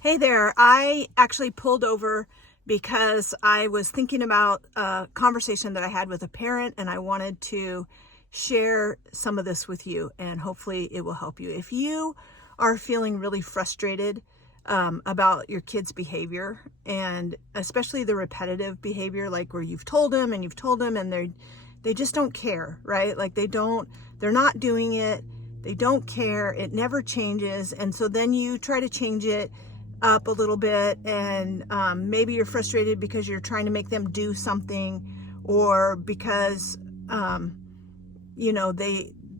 Hey there. I actually pulled over because I was thinking about a conversation that I had with a parent, and I wanted to share some of this with you, and hopefully it will help you. If you are feeling really frustrated about your kids' behavior, and especially the repetitive behavior, like where you've told them and you've told them and they just don't care, right? Like they're not doing it. They don't care. It never changes. And so then you try to change it up a little bit, and maybe you're frustrated because you're trying to make them do something, or because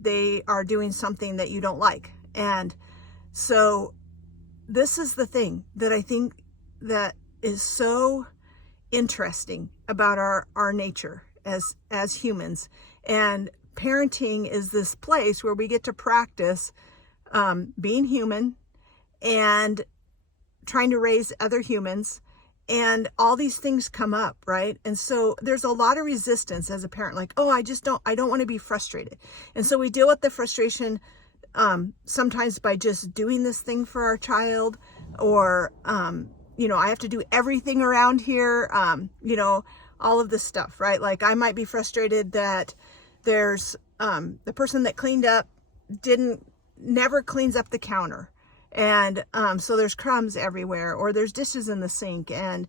they are doing something that you don't like. And so this is the thing that I think that is so interesting about our nature as humans. And parenting is this place where we get to practice being human and trying to raise other humans, and all these things come up, right? And so there's a lot of resistance as a parent, like, oh, I don't want to be frustrated. And so we deal with the frustration sometimes by just doing this thing for our child, or I have to do everything around here, all of this stuff, right? Like I might be frustrated that there's the person that cleaned up never cleans up the counter. And so there's crumbs everywhere, or there's dishes in the sink, and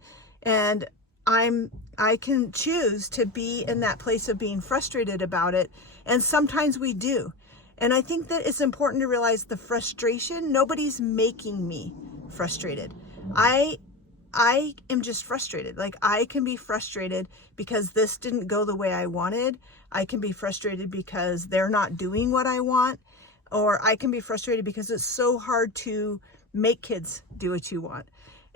I can choose to be in that place of being frustrated about it. And sometimes we do. And I think that it's important to realize the frustration, nobody's making me frustrated. I am just frustrated. Like I can be frustrated because this didn't go the way I wanted. I can be frustrated because they're not doing what I want. Or I can be frustrated because it's so hard to make kids do what you want.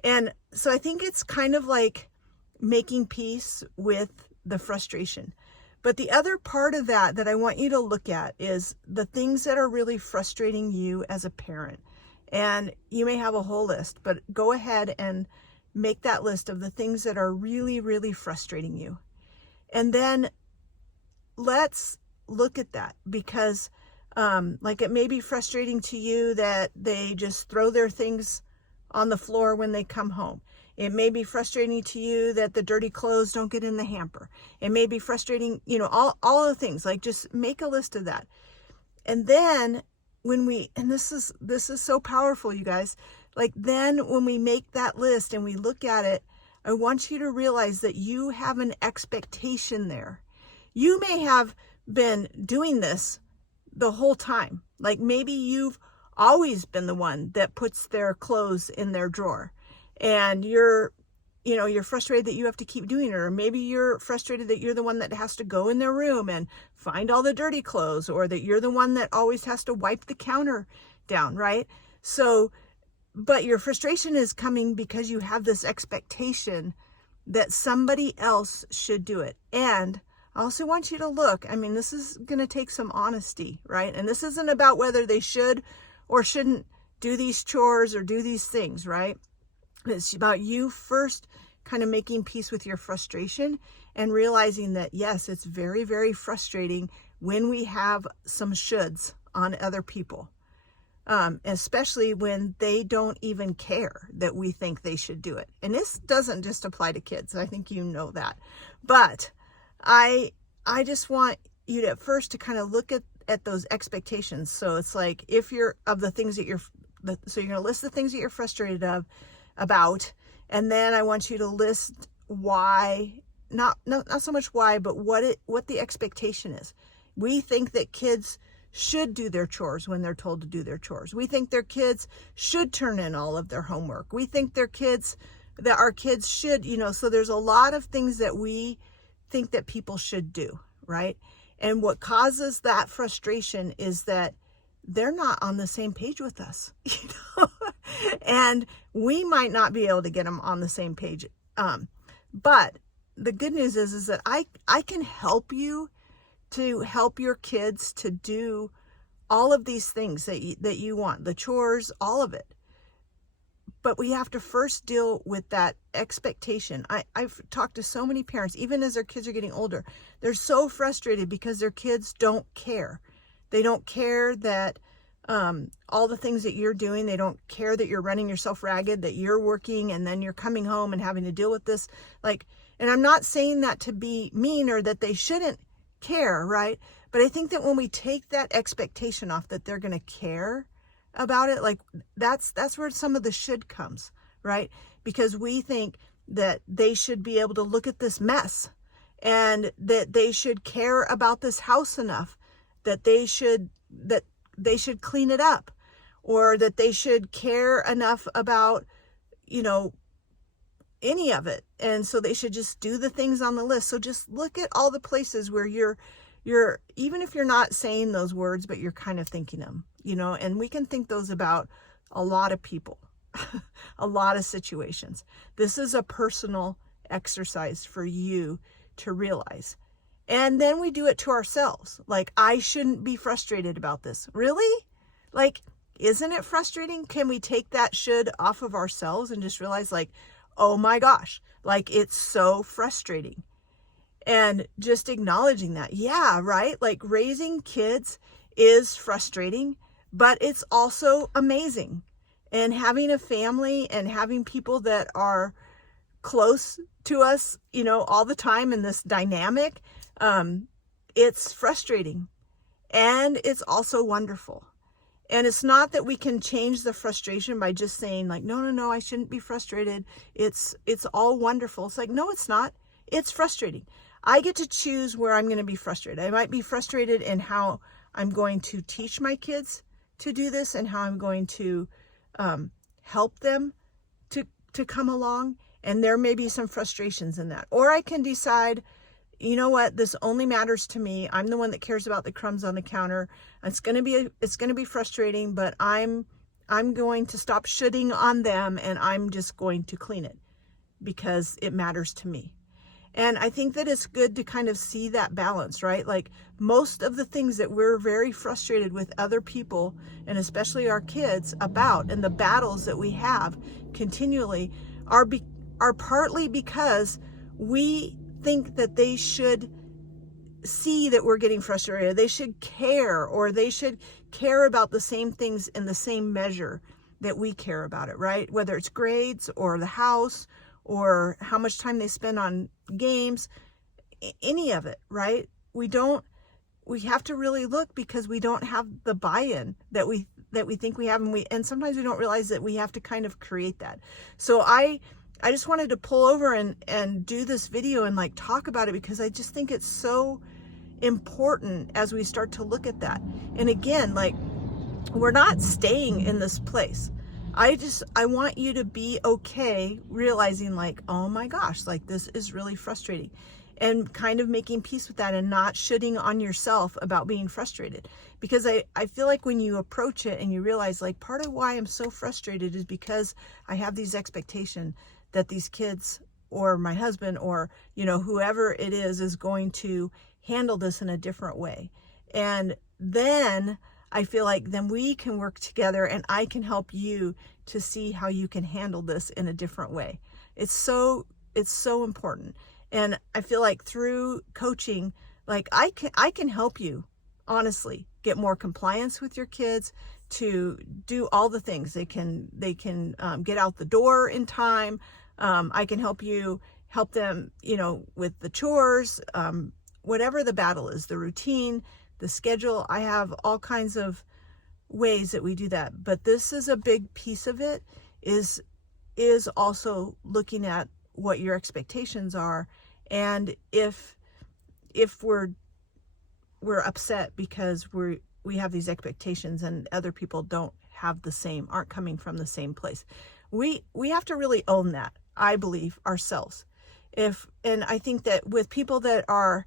And so I think it's kind of like making peace with the frustration. But the other part of that I want you to look at is the things that are really frustrating you as a parent. And you may have a whole list, but go ahead and make that list of the things that are really, really frustrating you. And then let's look at that, because like it may be frustrating to you that they just throw their things on the floor when they come home. It may be frustrating to you that the dirty clothes don't get in the hamper. It may be frustrating, all the things. Like just make a list of that. And then this is so powerful, you guys. Like then when we make that list and we look at it, I want you to realize that you have an expectation there. You may have been doing this the whole time. Like maybe you've always been the one that puts their clothes in their drawer, and you're frustrated that you have to keep doing it. Or maybe you're frustrated that you're the one that has to go in their room and find all the dirty clothes, or that you're the one that always has to wipe the counter down, right? So, but your frustration is coming because you have this expectation that somebody else should do it. And I also want you to look, this is going to take some honesty, right? And this isn't about whether they should or shouldn't do these chores or do these things, right? It's about you first kind of making peace with your frustration and realizing that, yes, it's very, very frustrating when we have some shoulds on other people, especially when they don't even care that we think they should do it. And this doesn't just apply to kids. I think you know that. But I just want you to first to kind of look at those expectations. So it's like, if you're of the things that so you're going to list the things that you're frustrated about, and then I want you to list why, not so much why, but what the expectation is. We think that kids should do their chores when they're told to do their chores. We think their kids should turn in all of their homework. We think our kids should, so there's a lot of things that we think that people should do, right? And what causes that frustration is that they're not on the same page with us, and we might not be able to get them on the same page. But the good news is that I can help you to help your kids to do all of these things that you want, the chores, all of it. But we have to first deal with that expectation. I've talked to so many parents, even as their kids are getting older, they're so frustrated because their kids don't care. They don't care that all the things that you're doing. They don't care that you're running yourself ragged, that you're working and then you're coming home and having to deal with this. Like, and I'm not saying that to be mean or that they shouldn't care, right? But I think that when we take that expectation off that they're going to care about it, like that's where some of the should comes, right? Because we think that they should be able to look at this mess and that they should care about this house enough that they should clean it up, or that they should care enough about, any of it. And so they should just do the things on the list. So just look at all the places where you're, even if you're not saying those words, but you're kind of thinking them, and we can think those about a lot of people, a lot of situations. This is a personal exercise for you to realize. And then we do it to ourselves. Like, I shouldn't be frustrated about this. Really? Like, isn't it frustrating? Can we take that should off of ourselves and just realize, like, oh my gosh, like, it's so frustrating. And just acknowledging that. Yeah, right? Like, raising kids is frustrating, but it's also amazing. And having a family and having people that are close to us, all the time in this dynamic, it's frustrating, and it's also wonderful. And it's not that we can change the frustration by just saying, like, no, I shouldn't be frustrated. It's all wonderful. It's like, no, it's not. It's frustrating. I get to choose where I'm going to be frustrated. I might be frustrated in how I'm going to teach my kids to do this and how I'm going to help them to come along. And there may be some frustrations in that. Or I can decide, you know what, this only matters to me. I'm the one that cares about the crumbs on the counter. It's going to be frustrating, but I'm going to stop shitting on them, and I'm just going to clean it because it matters to me. And I think that it's good to kind of see that balance, right? Like, most of the things that we're very frustrated with other people, and especially our kids, about, and the battles that we have continually are partly because we think that they should see that we're getting frustrated. They should care, or they should care about the same things in the same measure that we care about it, right? Whether it's grades or the house or how much time they spend on games, any of it, right? We have to really look, because we don't have the buy-in that we think we have, and sometimes we don't realize that we have to kind of create that. So I just wanted to pull over and do this video and, like, talk about it, because I just think it's so important as we start to look at that. And again, like, we're not staying in this place. I want you to be okay realizing, like, oh my gosh, like, this is really frustrating, and kind of making peace with that and not shitting on yourself about being frustrated. Because I feel like when you approach it and you realize, like, part of why I'm so frustrated is because I have these expectations that these kids or my husband or, whoever it is going to handle this in a different way. And then I feel like then we can work together, and I can help you to see how you can handle this in a different way. It's so important. And I feel like through coaching, like, I can help you, honestly, get more compliance with your kids, to do all the things. They can get out the door in time. I can help them, with the chores, whatever the battle is, the routine, the schedule. I have all kinds of ways that we do that. But this is a big piece of it, is also looking at what your expectations are. And if we're upset because we have these expectations and other people aren't coming from the same place, we have to really own that, I believe, ourselves. And I think that with people that are,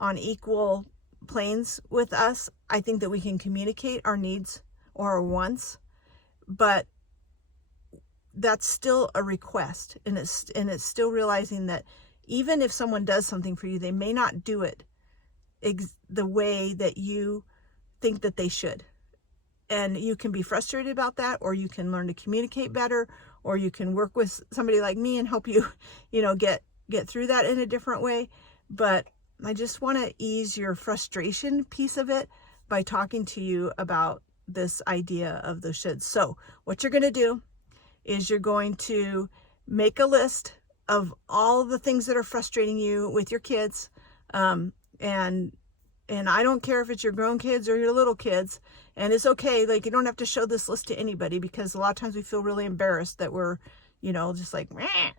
on equal planes with us, I think that we can communicate our needs or our wants, but that's still a request. And it's still realizing that even if someone does something for you, they may not do it the way that you think that they should. And you can be frustrated about that, or you can learn to communicate better, or you can work with somebody like me and help you, get through that in a different way. But I just want to ease your frustration piece of it by talking to you about this idea of those shoulds. So what you're going to do is you're going to make a list of all the things that are frustrating you with your kids. And I don't care if it's your grown kids or your little kids. And it's okay. Like, you don't have to show this list to anybody, because a lot of times we feel really embarrassed that we're, just like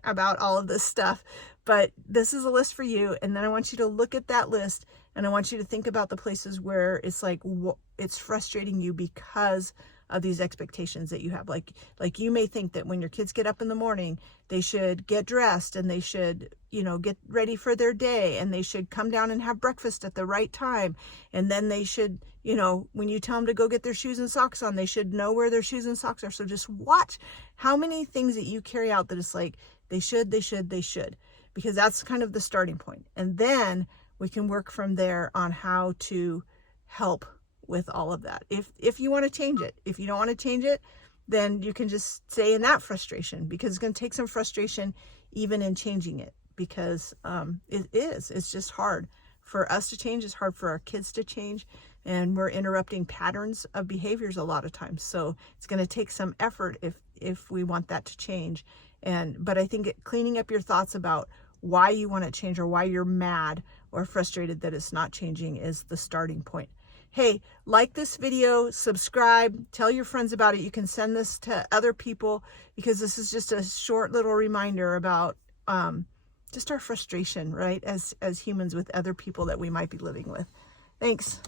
about all of this stuff. But this is a list for you. And then I want you to look at that list, and I want you to think about the places where it's like, it's frustrating you because of these expectations that you have. Like you may think that when your kids get up in the morning, they should get dressed, and they should, get ready for their day, and they should come down and have breakfast at the right time. And then they should, when you tell them to go get their shoes and socks on, they should know where their shoes and socks are. So just watch how many things that you carry out that it's like, they should, because that's kind of the starting point. And then we can work from there on how to help with all of that. If you want to change it. If you don't want to change it, then you can just stay in that frustration, because it's going to take some frustration even in changing it, because it's just hard for us to change. It's hard for our kids to change, and we're interrupting patterns of behaviors a lot of times. So it's going to take some effort if we want that to change. But I think cleaning up your thoughts about why you want it to change, or why you're mad or frustrated that it's not changing, is the starting point. Hey, like this video, subscribe, tell your friends about it. You can send this to other people, because this is just a short little reminder about just our frustration, right? As humans, with other people that we might be living with. Thanks.